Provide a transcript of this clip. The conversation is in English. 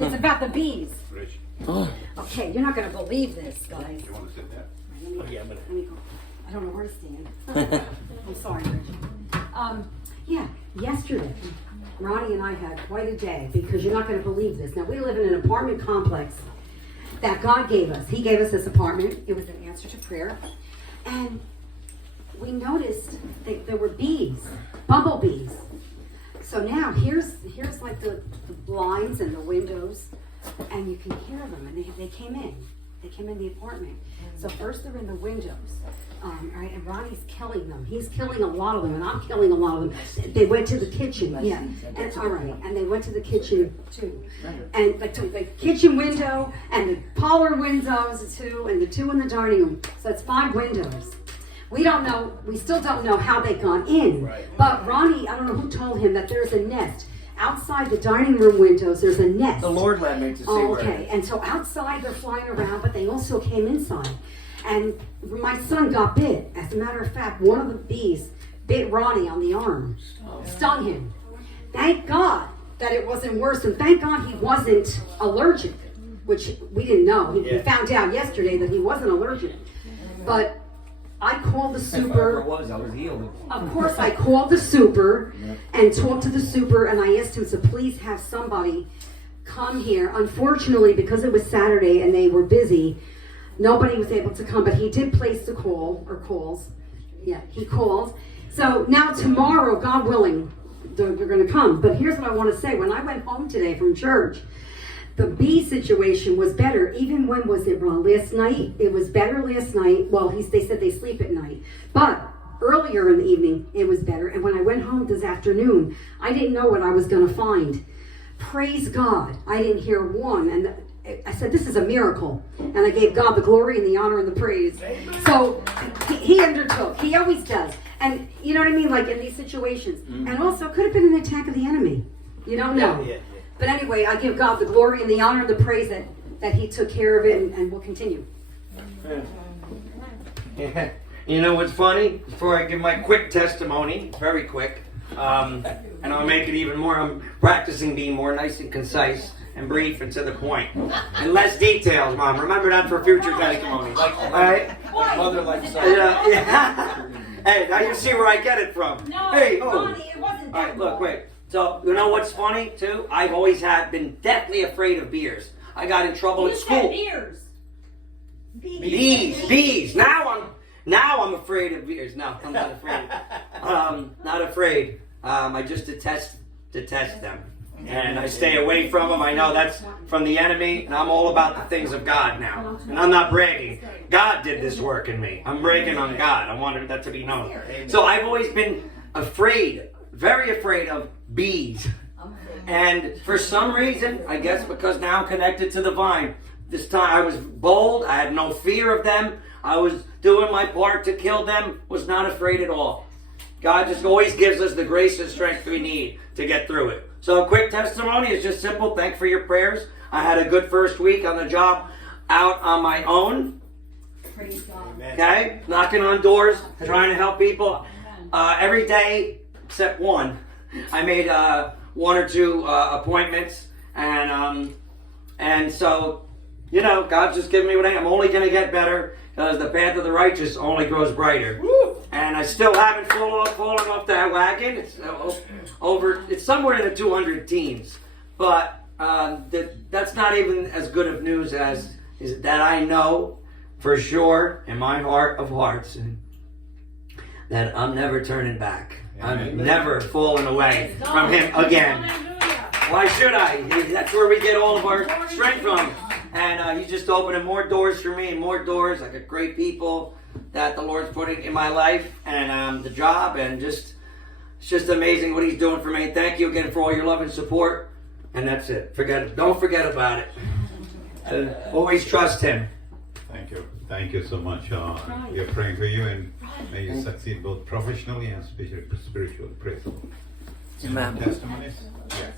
It's about the bees. Rich, Okay, you're not going to believe this, guys. you want to sit there? Let me go. I don't know where to stand. I'm sorry, Rich. Yeah, yesterday, Ronnie and I had quite a day because you're not going to believe this. Now, we live in an apartment complex that God gave us. He gave us this apartment. It was an answer to prayer. And we noticed that there were bees, bumblebees. So now here's like the blinds and the windows, and you can hear them. And they came in. They came in the apartment. So first they're in the windows, right? And Ronnie's killing them. He's killing a lot of them, and I'm killing a lot of them. They went to the kitchen, yeah. And all right, and they went to the kitchen too. And the kitchen window and the parlor windows too, and the two in the dining room. So it's 5 windows. We don't know. We still don't know how they got in. Right. But Ronnie, I don't know who told him that there's a nest. Outside the dining room windows, there's a nest. The Lord led me to see Oh, where. okay. And so outside they're flying around, but they also came inside. And my son got bit. As a matter of fact, one of the bees bit Ronnie on the arm, stung him. Thank God that it wasn't worse, and thank God he wasn't allergic, which we didn't know. We found out yesterday that he wasn't allergic. But I called the If I ever super. was, I was healed. Of course, I called the super and talked to the super, and I asked him to please have somebody come here. Unfortunately, because it was Saturday and they were busy, nobody was able to come, but he did place the call, or calls. Yeah, he called. So now tomorrow, God willing, they're going to come. But here's what I want to say. When I went home today from church, the bee situation was better. Even when was it, Ron? Last night? It was better last night. Well, they said they sleep at night. But earlier in the evening, it was better. And when I went home this afternoon, I didn't know what I was going to find. Praise God. I didn't hear one. And I said, this is a miracle. And I gave God the glory and the honor and the praise. So he undertook. He always does. And you know what I mean? Like in these situations. And also, it could have been an attack of the enemy. You don't know. But anyway, I give God the glory and the honor and the praise that he took care of it and will continue. Yeah. You know what's funny? Before I give my quick testimony, very quick, and I'll make it even more, I'm practicing being more nice and concise and brief and to the point. And less details, Mom. Remember that for future testimonies. All right? Mother like son. Yeah. Hey, now you see where I get it from. No, Hey, Ronnie, it wasn't All that right, look, long. wait. So, you know what's funny, too? I've always been deathly afraid of bears. I got in trouble at school. ears. Bees. Now I'm afraid of bears. No, I'm not afraid. Not afraid. I just detest them. And I stay away from them. I know that's from the enemy, and I'm all about the things of God now. And I'm not bragging. God did this work in me. I'm bragging on God. I wanted that to be known. So I've always been afraid, very afraid of bees. And for some reason, I guess because now I'm connected to the vine, this time I was bold. I had no fear of them. I was doing my part to kill them, was not afraid at all. God just always gives us the grace and strength we need to get through it. So a quick testimony is just simple. Thank for your prayers. I had a good first week on the job out on my own. Praise God. Okay? Knocking on doors, trying to help people. Every day except one. I made 1 or 2 appointments. And so, you know, God's just giving me what I'm only going to get better because the path of the righteous only grows brighter. Woo! And I still haven't fallen off that wagon. It's somewhere in the 200 teens. But that's not even as good of news as is that I know for sure in my heart of hearts that I'm never turning back. I'm never falling away from Him again. Why should I? That's where we get all of our strength from. And He's just opening more doors for me and more doors. I got great people that the Lord's putting in my life and the job, and it's just amazing what He's doing for me. Thank you again for all your love and support. And that's it. Don't forget about it. And always trust Him. Thank you. Thank you so much. We are praying for you, and may you succeed both professionally and spiritually. Praise the Lord. Amen. Testimonies? Yeah.